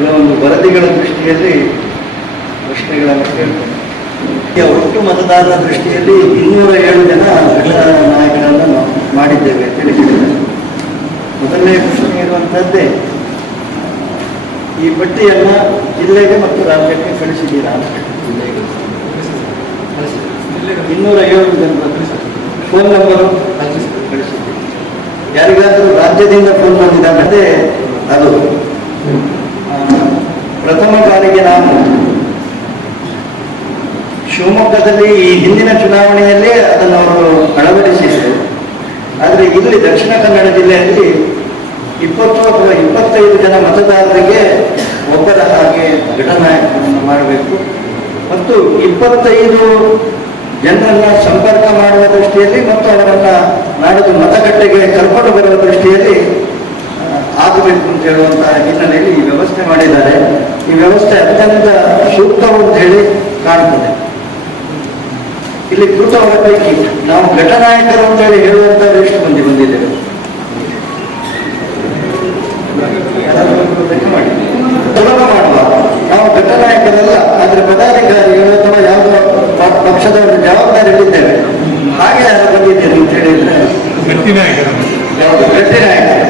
ಕೆಲವೊಂದು ವರದಿಗಳ ದೃಷ್ಟಿಯಲ್ಲಿ ಪ್ರಶ್ನೆಗಳನ್ನು ಕೇಳ್ತೇನೆ. ಒಟ್ಟು ಮತದಾರರ ದೃಷ್ಟಿಯಲ್ಲಿ ಇನ್ನೂರ ಏಳು ಜನ ಮಹಿಳಾ ನಾಯಕರನ್ನು ನಾವು ಮಾಡಿದ್ದೇವೆ ಅಂತೇಳಿ ಮೊದಲನೇ ಪ್ರಶ್ನೆ ಇರುವಂಥದ್ದೇ ಈ ಪಟ್ಟಿಯನ್ನು ಜಿಲ್ಲೆಗೆ ಮತ್ತು ರಾಜ್ಯಕ್ಕೆ ಕಳಿಸಿದ್ದೀರಾ ಅಂತ ಇನ್ನೂರ ಏಳು ಜನ ಫೋನ್ ನಂಬರು ಕಳಿಸಿದ್ದೀರಿ? ಯಾರಿಗಾದರೂ ರಾಜ್ಯದಿಂದ ಫೋನ್ ಬಂದಿದ್ದಾಗಂತೆ ಅದು ಬಾರಿಗೆ ನಾನು ಶಿವಮೊಗ್ಗದಲ್ಲಿ ಈ ಹಿಂದಿನ ಚುನಾವಣೆಯಲ್ಲೇ ಅದನ್ನು ಅವರು ಅಳವಡಿಸಿದರು. ಆದರೆ ಇಲ್ಲಿ ದಕ್ಷಿಣ ಕನ್ನಡ ಜಿಲ್ಲೆಯಲ್ಲಿ ಇಪ್ಪತ್ತು ಅಥವಾ ಇಪ್ಪತ್ತೈದು ಜನ ಮತದಾರರಿಗೆ ಒಬ್ಬರ ಹಾಗೆ ಘಟನಾಯಕವನ್ನು ಮಾಡಬೇಕು. ಮತ್ತು ಇಪ್ಪತ್ತೈದು ಜನರನ್ನ ಸಂಪರ್ಕ ಮಾಡುವ ದೃಷ್ಟಿಯಲ್ಲಿ ಮತ್ತು ಅವರನ್ನ ನಾಡಿದ ಮತಗಟ್ಟೆಗೆ ಕರ್ಕೊಂಡು ಬರುವ ದೃಷ್ಟಿಯಲ್ಲಿ ಆಗಬೇಕು ಅಂತ ಹೇಳುವಂತಹ ಹಿನ್ನೆಲೆಯಲ್ಲಿ ಈ ವ್ಯವಸ್ಥೆ ಮಾಡಿದ್ದಾರೆ. ಈ ವ್ಯವಸ್ಥೆ ಅತ್ಯಂತ ಸೂಕ್ತ ಅಂತ ಹೇಳಿ ಕಾಣ್ತದೆ. ಇಲ್ಲಿ ಕೃತವರ ಪೈಕಿ ನಾವು ಘಟನಾಯಕರು ಅಂತ ಹೇಳಿ ಹೇಳುವಂತ ಎಷ್ಟು ಮಂದಿ ಬಂದಿದ್ದೇವೆ. ಸುಲಭ ಮಾಡುವ. ನಾವು ಘಟನಾಯಕರಲ್ಲ ಆದ್ರೆ ಪದಾಧಿಕಾರಿಗಳು ಅಥವಾ ಯಾವುದೋ ಒಂದು ಜವಾಬ್ದಾರಿ ಇಟ್ಟಿದ್ದೇವೆ. ಹಾಗೆ ಯಾರು ಬಂದಿದ್ದೇನೆ ಅಂತ ಹೇಳಿದ್ರೆ? ಗಟ್ಟಿ ನಾಯಕರು ಯಾವುದು ಘಟ್ಟಿನಾಯಕರು.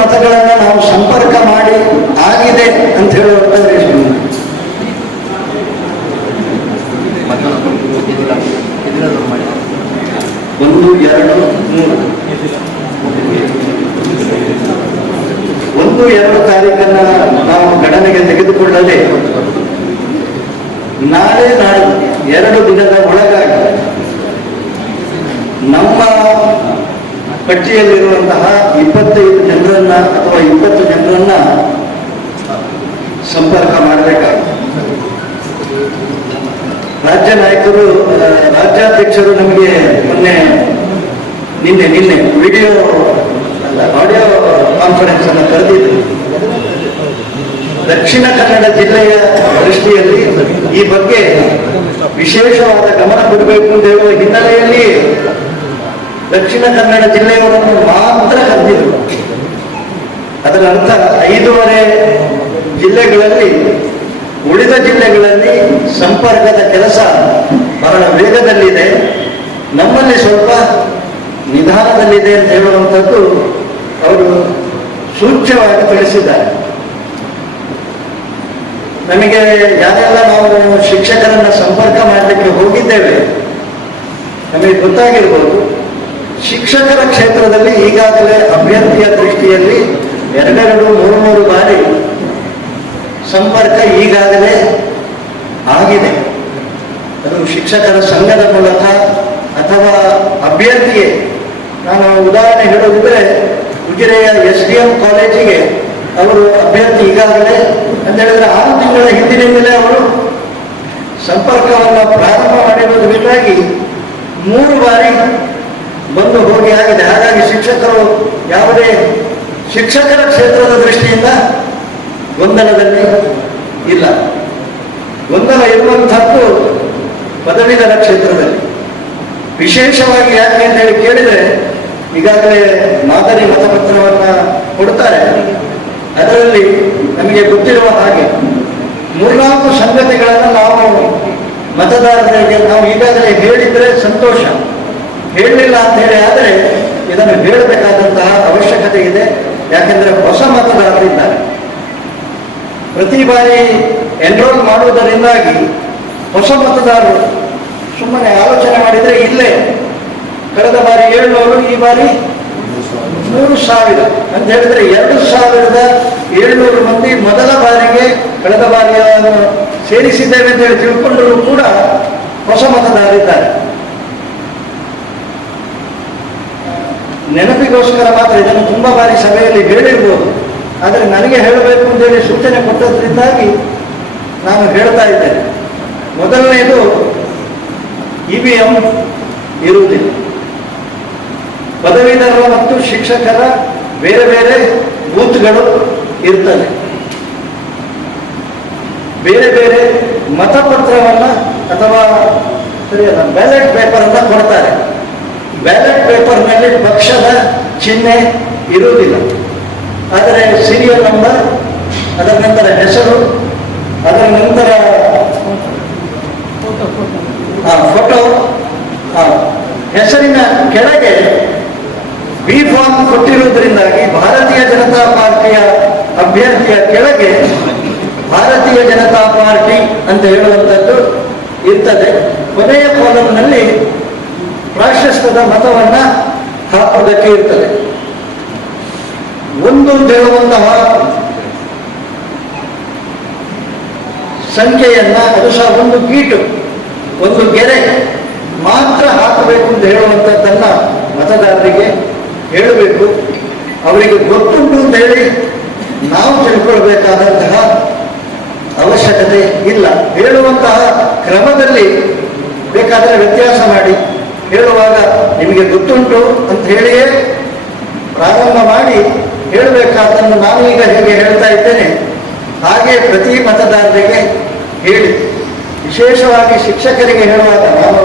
ಮತಗಳನ್ನ ನಾವು ಸಂಪರ್ಕ ಮಾಡಿ ಆಗಿದೆ ಅಂತ ಮಂದಿ? ಒಂದು, ಎರಡು, ಮೂರು ಒಂದು, ಎರಡು ತಾರೀಕನ್ನ ನಾವು ಗಣನೆಗೆ ತೆಗೆದುಕೊಳ್ಳದೆ ನಾಳೆ ನಾಳೆ ಎರಡು ದಿನದ ಒಳಗಾಗಿ ನಮ್ಮ ಪಟ್ಟಿಯಲ್ಲಿರುವಂತಹ ಇಪ್ಪತ್ತೈದು ಜನರನ್ನ ಅಥವಾ ಇಪ್ಪತ್ತು ಜನರನ್ನ ಸಂಪರ್ಕ ಮಾಡಬೇಕಾಗುತ್ತೆ. ರಾಜ್ಯ ನಾಯಕರು ರಾಜ್ಯಾಧ್ಯಕ್ಷರು ನಮಗೆ ಮೊನ್ನೆ ನಿನ್ನೆ ನಿನ್ನೆ ವಿಡಿಯೋ ಆಡಿಯೋ ಕಾನ್ಫರೆನ್ಸ್ ಅನ್ನು ಕರೆದಿದ್ರು. ದಕ್ಷಿಣ ಕನ್ನಡ ಜಿಲ್ಲೆಯ ದೃಷ್ಟಿಯಲ್ಲಿ ಈ ಬಗ್ಗೆ ವಿಶೇಷವಾದ ಗಮನ ಕೊಡಬೇಕು ಅಂತ ಹೇಳುವ ಹಿನ್ನೆಲೆಯಲ್ಲಿ ದಕ್ಷಿಣ ಕನ್ನಡ ಜಿಲ್ಲೆಯವರನ್ನು ಮಾತ್ರ ಕರೆದಿದ್ರು ಅದರ ಅರ್ಥ ಐದೂವರೆ ಜಿಲ್ಲೆಗಳಲ್ಲಿ, ಉಳಿದ ಜಿಲ್ಲೆಗಳಲ್ಲಿ ಸಂಪರ್ಕದ ಕೆಲಸ ಬಹಳ ವೇಗದಲ್ಲಿದೆ. ನಮ್ಮಲ್ಲಿ ಸ್ವಲ್ಪ ನಿಧಾನದಲ್ಲಿದೆ ಅಂತ ಹೇಳುವಂಥದ್ದು ಅವರು ಸೂಚ್ಯವಾಗಿ ತಿಳಿಸಿದ್ದಾರೆ. ನಮಗೆ ಯಾರೆಲ್ಲ ನಾವು ಶಿಕ್ಷಕರನ್ನ ಸಂಪರ್ಕ ಮಾಡಲಿಕ್ಕೆ ಹೋಗಿದ್ದೇವೆ, ನಮಗೆ ಗೊತ್ತಾಗಿರ್ಬೋದು. ಶಿಕ್ಷಕರ ಕ್ಷೇತ್ರದಲ್ಲಿ ಈಗಾಗಲೇ ಅಭ್ಯರ್ಥಿಯ ದೃಷ್ಟಿಯಲ್ಲಿ ಎರಡೆರಡು ಮೂರು ಮೂರು ಬಾರಿ ಸಂಪರ್ಕ ಈಗಾಗಲೇ ಆಗಿದೆ. ಅದು ಶಿಕ್ಷಕರ ಸಂಘದ ಮೂಲಕ ಅಥವಾ ಅಭ್ಯರ್ಥಿಗೆ. ನಾನು ಉದಾಹರಣೆ ಹೇಳೋದಿದ್ರೆ ಉಜಿರೆಯ ಎಸ್ ಡಿ ಎಂ ಕಾಲೇಜಿಗೆ ಅವರು ಅಭ್ಯರ್ಥಿ ಈಗಾಗಲೇ ಅಂತ ಹೇಳಿದ್ರೆ ಆರು ತಿಂಗಳ ಹಿಂದಿನಿಂದಲೇ ಅವರು ಸಂಪರ್ಕವನ್ನು ಪ್ರಾರಂಭ ಮಾಡಿರೋದ್ರಿಂದಾಗಿ ಮೂರು ಬಾರಿ ಬಂದು ಹೋಗಿ ಆಗಿದೆ. ಹಾಗಾಗಿ ಶಿಕ್ಷಕರು ಯಾವುದೇ ಶಿಕ್ಷಕರ ಕ್ಷೇತ್ರದ ದೃಷ್ಟಿಯಿಂದ ಗೊಂದಲದಲ್ಲಿ ಇಲ್ಲ. ಗೊಂದಲ ಇರುವಂಥದ್ದು ಪದವೀಧರ ಕ್ಷೇತ್ರದಲ್ಲಿ. ವಿಶೇಷವಾಗಿ ಯಾಕೆ ಅಂತ ಹೇಳಿ ಕೇಳಿದರೆ, ಈಗಾಗಲೇ ಮಾದರಿ ಮತಪತ್ರವನ್ನ ಕೊಡ್ತಾರೆ. ಅದರಲ್ಲಿ ನಮಗೆ ಗೊತ್ತಿರುವ ಹಾಗೆ ಮೂರ್ನಾಲ್ಕು ಸಂಗತಿಗಳನ್ನು ನಾವು ಮತದಾರರಿಗೆ ನಾವು ಈಗಾಗಲೇ ಹೇಳಿದ್ರೆ ಸಂತೋಷ. ಹೇಳಲಿಲ್ಲ ಅಂತ ಹೇಳಿ ಆದರೆ ಇದನ್ನು ಹೇಳಬೇಕಾದಂತಹ ಅವಶ್ಯಕತೆ ಇದೆ. ಯಾಕೆಂದ್ರೆ ಹೊಸ ಮತದಾರರಿದ್ದಾರೆ ಪ್ರತಿ ಬಾರಿ ಎನ್ರೋಲ್ ಮಾಡುವುದರಿಂದಾಗಿ ಹೊಸ ಮತದಾರರು ಸುಮ್ಮನೆ ಆಲೋಚನೆ ಮಾಡಿದರೆ ಇಲ್ಲೇ ಕಳೆದ ಬಾರಿ ಏಳ್ನೂರು, ಈ ಬಾರಿ ಮೂರು ಸಾವಿರ ಅಂತ ಹೇಳಿದ್ರೆ ಎರಡು ಸಾವಿರದ ಏಳ್ನೂರು ಮಂದಿ ಮೊದಲ ಬಾರಿಗೆ ಕಳೆದ ಬಾರಿಯನ್ನು ಸೇರಿಸಿದ್ದೇವೆ ಅಂತ ಹೇಳಿ ತಿಳ್ಕೊಂಡರೂ ಕೂಡ ಹೊಸ ಮತದಾರರಿದ್ದಾರೆ. ನೆನಪಿಗೋಸ್ಕರ ಮಾತ್ರ ಇದನ್ನು ತುಂಬ ಬಾರಿ ಸಭೆಯಲ್ಲಿ ಹೇಳಿರ್ಬೋದು. ಆದರೆ ನನಗೆ ಹೇಳಬೇಕು ಅಂತೇಳಿ ಸೂಚನೆ ಕೊಟ್ಟದ್ರಿಂದಾಗಿ ನಾನು ಹೇಳ್ತಾ ಇದ್ದೇನೆ. ಮೊದಲನೆಯದು, ಇ ವಿ ಎಂ ಇರುವುದಿಲ್ಲ. ಪದವೀಧರರ ಮತ್ತು ಶಿಕ್ಷಕರ ಬೇರೆ ಬೇರೆ ಬೂತ್ಗಳು ಇರ್ತದೆ ಬೇರೆ ಬೇರೆ ಮತಪತ್ರವನ್ನು ಅಥವಾ ಸರಿಯಲ್ಲ, ಬ್ಯಾಲೆಟ್ ಪೇಪರನ್ನು ಕೊಡ್ತಾರೆ. ಬ್ಯಾಲೆಟ್ ಪೇಪರ್ನಲ್ಲಿ ಪಕ್ಷದ ಚಿಹ್ನೆ ಇರುವುದಿಲ್ಲ. ಆದರೆ ಸೀರಿಯಲ್ ನಂಬರ್ ಅದರ ನಂತರ ಹೆಸರು, ಅದರ ನಂತರ ಫೋಟೋ ಹೆಸರಿನ ಕೆಳಗೆ ಬಿ ಫಾರ್ಮ್ ಕೊಟ್ಟಿರುವುದರಿಂದಾಗಿ ಭಾರತೀಯ ಜನತಾ ಪಾರ್ಟಿಯ ಅಭ್ಯರ್ಥಿಯ ಕೆಳಗೆ ಭಾರತೀಯ ಜನತಾ ಪಾರ್ಟಿ ಅಂತ ಹೇಳುವಂಥದ್ದು ಇರ್ತದೆ ಕೊನೆಯ ಕಾಲಂನಲ್ಲಿ ಪ್ರಾಶಸ್ತ್ಯದ ಮತವನ್ನ ಹಾಕೋದಕ್ಕೆ ಇರ್ತದೆ. ಒಂದು ದೇವಂತಹ ಸಂಖ್ಯೆಯನ್ನ ಅದು ಸಹ ಒಂದು ಗೀಟು ಒಂದು ಗೆರೆ ಮಾತ್ರ ಹಾಕಬೇಕು ಅಂತ ಹೇಳುವಂಥದ್ದನ್ನ ಮತದಾರರಿಗೆ ಹೇಳಬೇಕು. ಅವರಿಗೆ ಗೊತ್ತುಂಟು ಅಂತ ಹೇಳಿ ನಾವು ತಿಳ್ಕೊಳ್ಬೇಕಾದಂತಹ ಅವಶ್ಯಕತೆ ಇಲ್ಲ. ಹೇಳುವಂತಹ ಕ್ರಮದಲ್ಲಿ ಬೇಕಾದರೆ ವ್ಯತ್ಯಾಸ ಮಾಡಿ. ಹೇಳುವಾಗ ನಿಮಗೆ ಗೊತ್ತುಂಟು ಅಂತ ಹೇಳಿಯೇ ಪ್ರಾರಂಭ ಮಾಡಿ ಹೇಳಬೇಕಾದನ್ನು ನಾನು ಈಗ ಹೇಗೆ ಹೇಳ್ತಾ ಇದ್ದೇನೆ. ಹಾಗೆ ಪ್ರತಿ ಮತದಾರರಿಗೆ ಹೇಳಿ. ವಿಶೇಷವಾಗಿ ಶಿಕ್ಷಕರಿಗೆ ಹೇಳುವಾಗ ನಾನು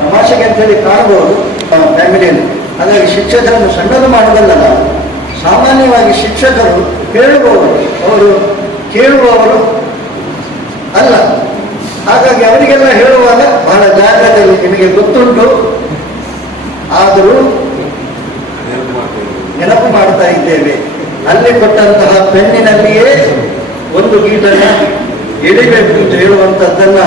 ತಮಾಷೆಗೆ ಅಂತೇಳಿ ಕಾಣಬಹುದು ಫ್ಯಾಮಿಲಿಯಲ್ಲಿ. ಹಾಗಾಗಿ ಶಿಕ್ಷಕರನ್ನು ಸಣ್ಣದು ಮಾಡುವುದಲ್ಲ ನಾವು ಸಾಮಾನ್ಯವಾಗಿ ಶಿಕ್ಷಕರು ಹೇಳುವವರು ಅವರು ಕೇಳುವವರು ಅಲ್ಲ. ಹಾಗಾಗಿ ಅವರಿಗೆಲ್ಲ ಹೇಳುವಾಗ ಬಹಳ ಜಾಗ್ರತೆಯಲ್ಲಿ ನಿಮಗೆ ಗೊತ್ತುಂಟು. ಆದರೂ ನೆನಪು ಮಾಡ್ತಾ ಇದ್ದೇವೆ. ಅಲ್ಲಿ ಕೊಟ್ಟಂತಹ ಪೆನ್ನಿನಲ್ಲಿಯೇ ಒಂದು ಗೀಟನ್ನ ಎಳಿಬೇಕು ಅಂತ ಹೇಳುವಂಥದ್ದನ್ನ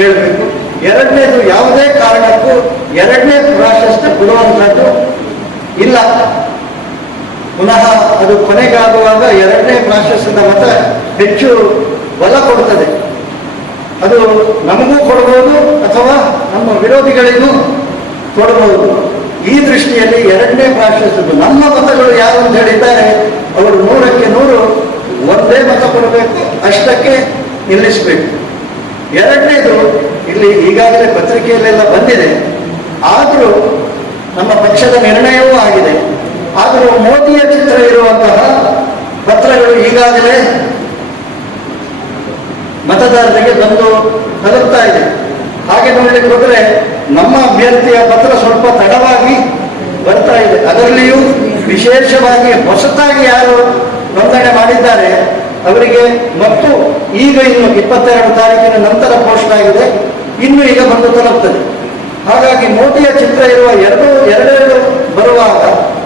ಹೇಳಬೇಕು. ಎರಡನೇದು ಯಾವುದೇ ಕಾರಣಕ್ಕೂ ಎರಡನೇ ಪ್ರಾಶಸ್ತ್ಯ ಕೊಡುವಂಥದ್ದು ಇಲ್ಲ. ಪುನಃ ಅದು ಕೊನೆಗಾಗುವಾಗ ಎರಡನೇ ಪ್ರಾಶಸ್ತ್ಯದ ಮತ ಹೆಚ್ಚು ಬಲ ಕೊಡುತ್ತದೆ ಅದು ನಮಗೂ ಕೊಡಬಹುದು ಅಥವಾ ನಮ್ಮ ವಿರೋಧಿಗಳಿಗೂ ಕೊಡಬಹುದು ಈ ದೃಷ್ಟಿಯಲ್ಲಿ ಎರಡನೇ ಪ್ರಾಶಸ್ತ್ಯ ನಮ್ಮ ಮತಗಳು ಯಾರು ಅಂತ ಹೇಳಿದ್ದಾರೆ? ಅವರು ನೂರಕ್ಕೆ ನೂರು ಒಂದೇ ಮತ ಕೊಡಬೇಕು, ಅಷ್ಟಕ್ಕೆ ನಿಲ್ಲಿಸಬೇಕು. ಎರಡನೇದು ಇಲ್ಲಿ ಈಗಾಗಲೇ ಪತ್ರಿಕೆಯಲ್ಲೆಲ್ಲ ಬಂದಿದೆ. ಆದರೂ ನಮ್ಮ ಪಕ್ಷದ ನಿರ್ಣಯವೂ ಆಗಿದೆ. ಆದರೂ ಮೋದಿಯ ಚಿತ್ರ ಇರುವಂತಹ ಪತ್ರಗಳು ಈಗಾಗಲೇ ಮತದಾರರಿಗೆ ಬಂದು ತಲುಪ್ತಾ ಇದೆ. ಹಾಗೆ ನೋಡಲಿಕ್ಕೆ ಹೋದರೆ ನಮ್ಮ ಅಭ್ಯರ್ಥಿಯ ಪತ್ರ ಸ್ವಲ್ಪ ತಡವಾಗಿ ಬರ್ತಾ ಇದೆ. ಅದರಲ್ಲಿಯೂ ವಿಶೇಷವಾಗಿ ಹೊಸತಾಗಿ ಯಾರು ನೋಂದಣಿ ಮಾಡಿದ್ದಾರೆ, ಅವರಿಗೆ ಮತ್ತು ಈಗ ಇನ್ನು ಇಪ್ಪತ್ತೆರಡು ತಾರೀಕಿನ ನಂತರ ಪೋಸ್ಟ್ ಆಗಿದೆ. ಇನ್ನು ಈಗ ಬಂದು ತಲುಪ್ತದೆ. ಹಾಗಾಗಿ ಮೋದಿಯ ಚಿತ್ರ ಇರುವ ಎರಡು, ಎರಡೆರಡು ಬರುವಾಗ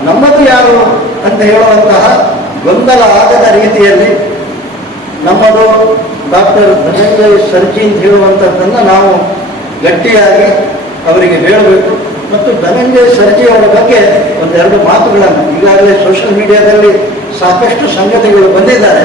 ನಮ್ಮದು ಯಾರು ಅಂತ ಹೇಳುವಂತಹ ಗೊಂದಲ ಆಗದ ರೀತಿಯಲ್ಲಿ ನಮ್ಮದು ಡಾಕ್ಟರ್ ಧನಂಜಯ್ ಸರ್ಜಿ ಅಂತ ಹೇಳುವಂಥದ್ದನ್ನು ನಾವು ಗಟ್ಟಿಯಾಗಿ ಅವರಿಗೆ ಹೇಳಬೇಕು. ಮತ್ತು ಧನಂಜಯ ಸರ್ಜಿ ಅವರ ಬಗ್ಗೆ ಒಂದೆರಡು ಮಾತುಗಳನ್ನು ಈಗಾಗಲೇ ಸೋಷಿಯಲ್ ಮೀಡಿಯಾದಲ್ಲಿ ಸಾಕಷ್ಟು ಸಂಗತಿಗಳು ಬಂದಿದ್ದಾರೆ